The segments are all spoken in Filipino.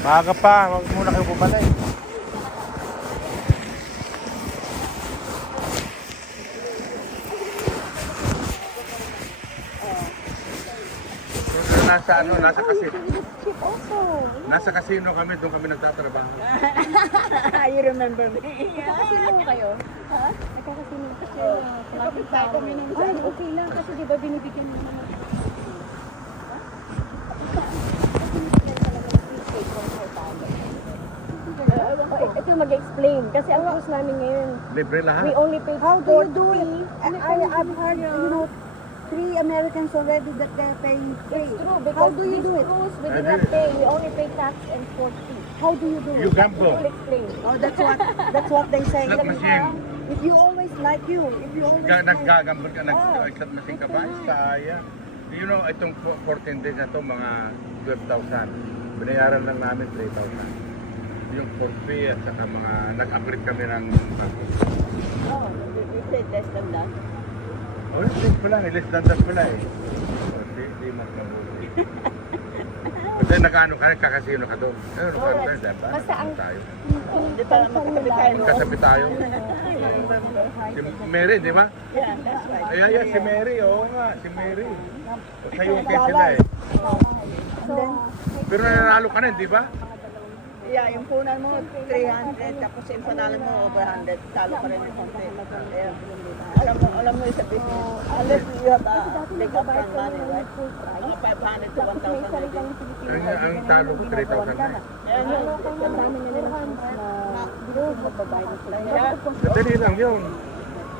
Maaga pa, huwag muna kayo bumalik. Nasa ano, nasa casino. Nasa casino kami, doon kami nagtatrabaho. You remember me? Nagkakasino kayo? Ha? Nagkakasino kasi Kapit tayo kami nung ay, okay lang kasi di ba binibigyan mo naman. Ito mag-explain kasi ang cruise namin ngayon. Libre lahat. We only paid How do you do it? I've heard, 3 Americans already that they're paying free. It's true because How do you this do it? cruise we did not pay. We only pay tax and port fee. How do you do You it? gamble. We'll explain. Oh, that's what they say. Slot machine. If you always like you, if you always like, Nagkagambol ka, nag-slot machine ka ba? Saya. You know, itong 14 days na to, mga 12,000. Binayaran lang namin 3,000. Yung port fee at saka mga, nag-upgrade kami ng oh, you say less than that. oh, less ko lang, less than that pala eh. Di mas mabuti. Kasi nag-ano ka, kakasino ka doon. Ano ka doon, diba? Basta ang Tayo. Di ba magkakabit tayo? Magkasabi tayo. Si Mary, di ba? Yeah, that's right. Ay, si Mary, oo nga, si Mary. Sa UK sila eh. And then, Pero nananalo ka na, di ba? yeah, yung punan mo 300, tapos yung panalan mo over 100, talo pa rin yung konti. Yeah. Alam mo yung sa business, unless you have take up from money, right? Mga 500 to 1,000 maybe. Ang talo ko, 3,000 na. Yeah, yun. Madali lang yun.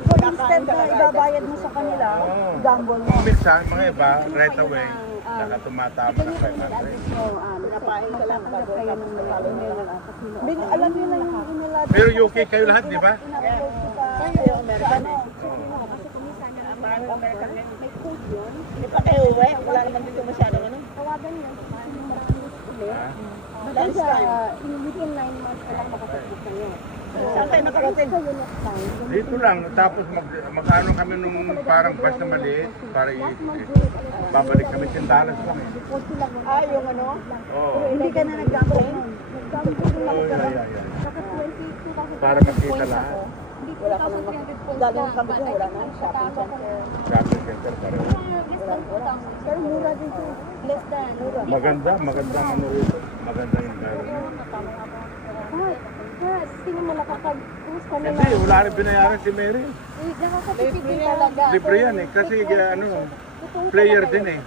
So instead na ibabayad mo sa kanila, Oo. gamble mo. Minsan, mga iba, right away, saka tumatama ng 500. Pinapahin ka lang bago ka alam niyo na yung inilad. Pero UK kayo lahat, di ba? Kayo American eh. Parang American eh. Di pa kayo uwi? Wala naman dito masyadong ano. Tawagan niya. Ulit. Lunch time. Within 9 months ka lang makapag-book na yun. Saan kayo nakarating? Dito lang, tapos mag-ano kami nung parang bus na maliit para babalik kami Sintanas kami. Ah, yung ano? Oo. Hindi ka na nag-gamble nun. Oo, yeah. Saka 20,000 Para makita lahat. Wala ka naman. Galing kami doon, wala na. Shopping center. Shopping center pareho. Less than 2,000. Pero mura din siya. Less than. Maganda ano rito. Maganda yung environment. Tingnan mo nakapag-cruise kami Hindi, wala rin binayaran si Mary. nakakatipid din talaga. Libre yan eh, kasi ano, player din eh.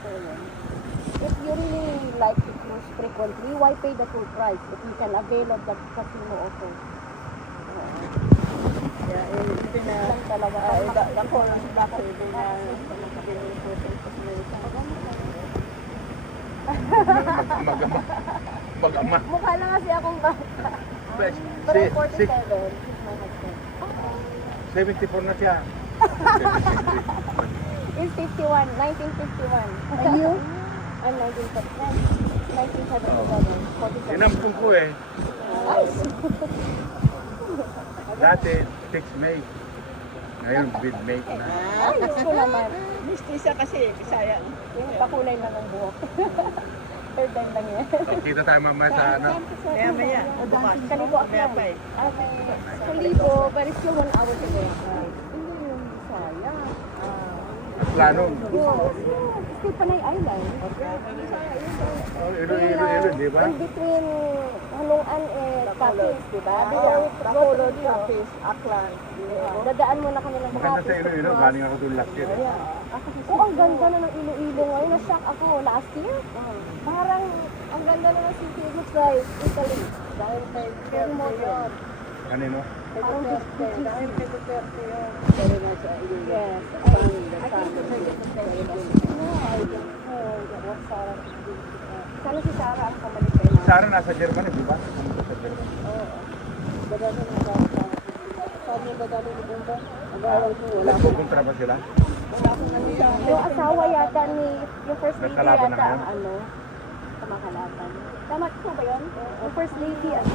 If you really like to cruise frequently, why pay the full price if you can avail of the casino also? Yeah, hindi na. Lang talaga. Ako lang hindi na. Mag-ama. Mukha lang kasi akong bata. Si, Pero si, 47 is my husband. 74 na siya. Is 51, 1951. And you? I'm 1977, 47. Inampun ko eh. Ay, Dati, 6 May. Ngayon, mid-May na. ay, gusto naman. Mistisa kasi, Bisaya. Yung pakulay na ng buhok. Third time lang yan. So, kita tayo mamaya sa ano. Maya. Bukas. Kalibo ako. Maya pa eh. Kalibo, but it's still 1 hour away. Hindi yung Bisaya. Plano. Yes, still Panay Island. Oh, Iloilo, di ba? In between Hanungan and Capiz, di ba? Bacolod, Capiz, Aklan. Dadaan mo na kami ng Maganda sa Iloilo. Galing ako doon last year. Eh. Oh, ang ganda na ng Iloilo ngayon. Na-shock ako last year. Parang ang ganda na ng city. It looks like Italy. Dahil kay Very modern. Kanino? Parang Dahil kay Duterte yun. Dahil na sa Iloilo. yes. I think it's very different. No, I don't know what Sarah is doing. Sana si Sarah ang pamalit kayo na. Sarah nasa Germany, di ba? Pumunta sa Germany. Oo. Badalo ng bata. Sabi niya badalo ni Bumba. Nag-aaral ko. Wala akong Nagpupunta na ba sila? nangyayari. Yung asawa yata ni, yung first lady Nagkalaban na yata ngayon? ang ano, kamakalaban. Tama ko ba yun? Yung first lady, ano,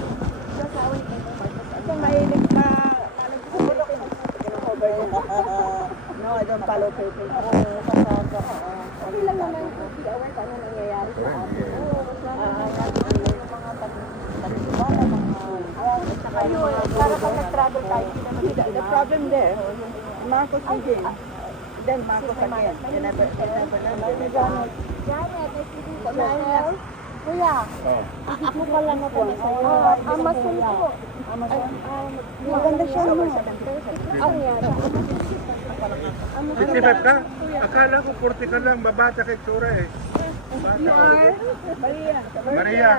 yung asawa ni Pepper Marcos. Ito mahilig ka. No, I don't follow people. Okay lang naman kung be aware ka ano nangyayari sa atin. Oo, mas lalo na yung mga Ayun, para pag nag-travel tayo, hindi naman The problem there, Marcos again, then Marcos again. You never know. Janet, ay sige ko. Janet. Kuya, Oh. ako pala na po sa'yo. Amazon po. Maganda siya mo. Ang yan. 55 ka? Akala ko 40 ka lang, babata kay Tsura eh. Maria. Maria.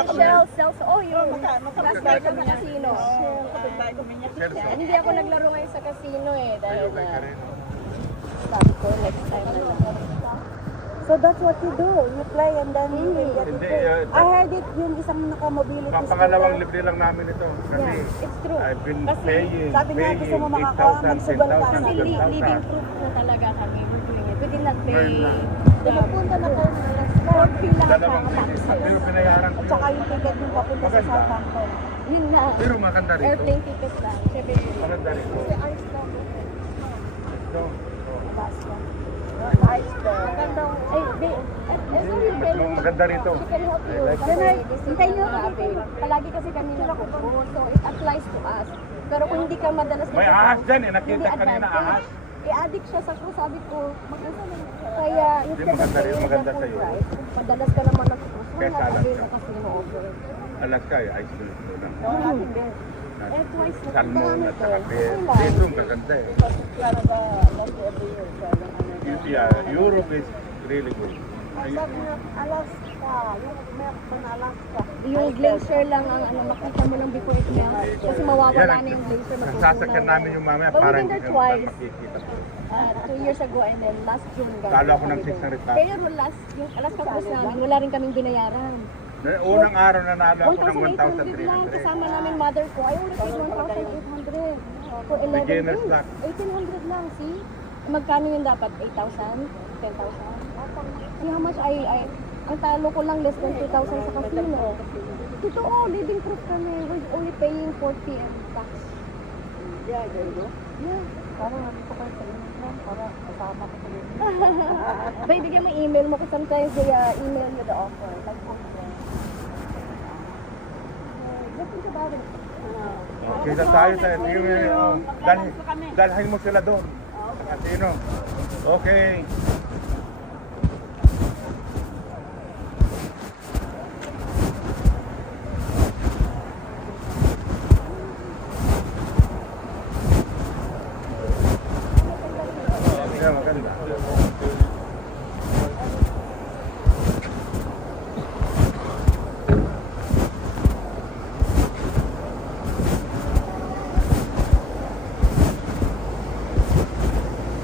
Michelle sells, oh yun. Makapagbahay kami niya. Casino. Makapagbahay kami niya. Celso. Hindi ako naglaro ngayon sa casino eh. Dahil Okay ka rin. sabi ko, next time na lang. So that's what you do. You play and then you will get Hindi, it. I heard it yung isang naka-mobility pangalawang libre lang namin ito. Kasi It's true. I've been Kasi paying, sabi nga, gusto mo 8,000, magsugal ka. 10,000, Kasi living 12,000. proof po talaga kami. We're doing it. We did not pay Ngayon lang. the punta na po. Port fee lahat Dalawang ng tickets. taxes. Pero pinayaran ko At yun. saka yung ticket yung papunta sa Maganda. Southampton. Yun na. Pero maganda rito. Airplane ticket lang. Sabi, Maganda rito. Ito. magandang, ay, di, sorry, Maganda rito. she can help you. Like- Kasi hintayin nyo ako. Palagi kasi kami nagpupunta. So, it applies to us. Pero kung hindi ka madalas May ahas dyan eh. Nakita hindi kanina ahas. I-addict siya sa cruise. Sabi ko, kaya Hindi, maganda rin, maganda sa'yo. Madalas ka naman nag-cruise. Kaya Wala salad ka ka. kasi na-offer. Alaska, ice cream mo lang. Twice na Salmon at saka Okay lang. peso, maganda eh. Canada, not every year. Yeah, Europe is really good. Sabi nga, Alaska. Yung map ng Alaska. Yung glacier lang ang ano, makita mo lang before it melts. Kasi mawawala na yung glacier. Sasakyan namin yung mamaya But para we've hindi been there kami twice. makikita. 2 years ago and then last June. Talo ako ng 600 pesos. Pero last, yung Alaska cruise namin, wala rin kaming binayaran. Unang araw nanalo ako ng 1,800 lang. 1,300. Kasama namin mother ko. I only paid 1,800. For 11 Beginner's days. luck. 1,800 lang, see? Magkano yung dapat? 8,000? 10,000? See how much ang talo ko lang less than 2,000 sa casino. Totoo, living proof kami. We're only paying 40 and tax. Yeah, there you go. Yeah. Parang nandito ko kayo sa inyo na para kasama ko sa inyo. Ba, ibigay mo email mo kasi sometimes they email you the offer. Like, just think about it. Kita tayo sa dalhin mo sila doon. Sa casino. Okay. Yeah, maganda.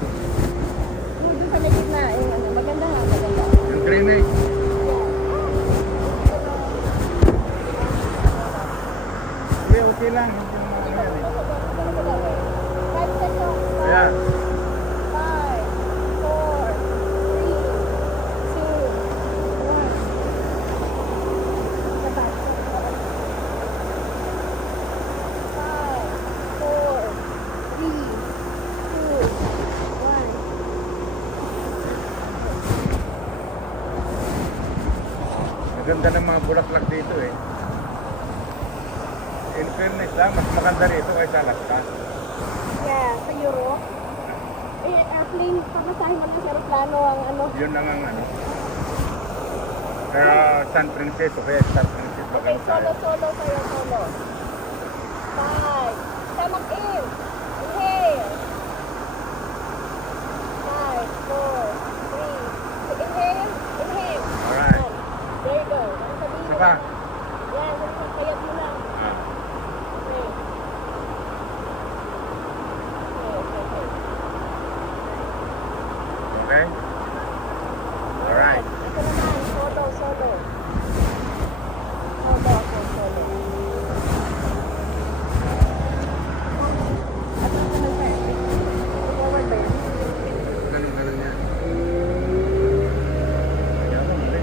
Doon sa may gitna, yung ano, maganda nga, maganda. Yung drainage. Okay, okay lang. Hindi naman ano yan eh. 5 seconds. Yeah. 5, 4, 3, 2, 1. Maganda ng mga bulaklak dito eh. In fairness lang, mas maganda rito kaysa Alaska. Yeah, sa Europe. Airplane, papasahin mo lang sa aeroplano ang ano. Yun lang ang ano. Kaya San Francisco, kaya San Francisco. Okay, maganda solo kayo, solo. 5. Stomach in. Inhale. 5, 4, 3. Inhale. Inhale. Alright. There you go. Ano sabihin mo Saka, lang? Yan, kayat mo lang. ah, Okay. okay? Alright. Ito naman, solo. Solo ako, solo. At ito naman, sir. Forward ba yun? Ganun yan. Kaya ako, mali.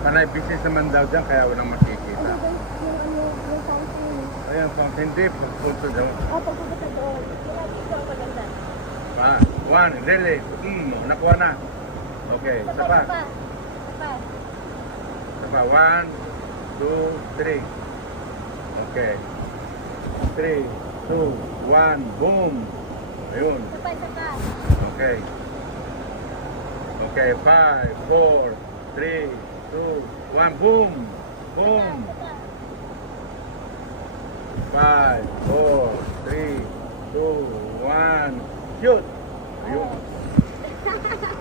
Panay business naman daw dyan, kaya walang makikita. Ano ba yung fountain? Ayan, fountain deep, punto daw. Pagpupunta doon. Kaya dito ang maganda. One, really, nakuha na. Okay, isa pa. pa. Diba? 1, 2, 3. Okay. 3, 2, 1, boom! Ayun. Isa pa, isa pa. Okay. Okay, 5, 4, 3, 2, 1, boom! Boom! Isa pa. 5, 4, 3, 2, 1, shoot! Ayun. Hindi ka na tayo.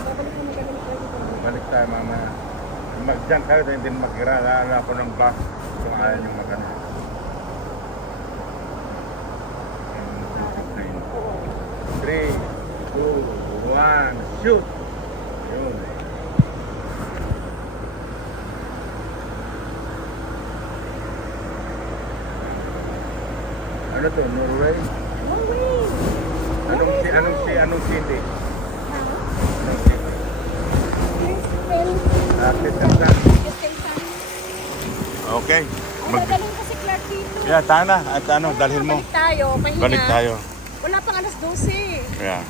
Babalik kami kami ni Credit Card. Balik tayo mamaya. Mag-jump kayo, hindi makirala ako ng bus kung ayaw nyo mag-ano. 3, 2, 1, shoot! Ayun. Ano to? Norway? Norway! Anong city? Ha? Anong city? Kristen. Kristiansand. Kristensan. Okay. Ang dadalhin kasi Clark dito. Yeah, tana. At ano, dalhin mo. Balik tayo, pahinga. Balik tayo. Wala pang alas 12. Yeah.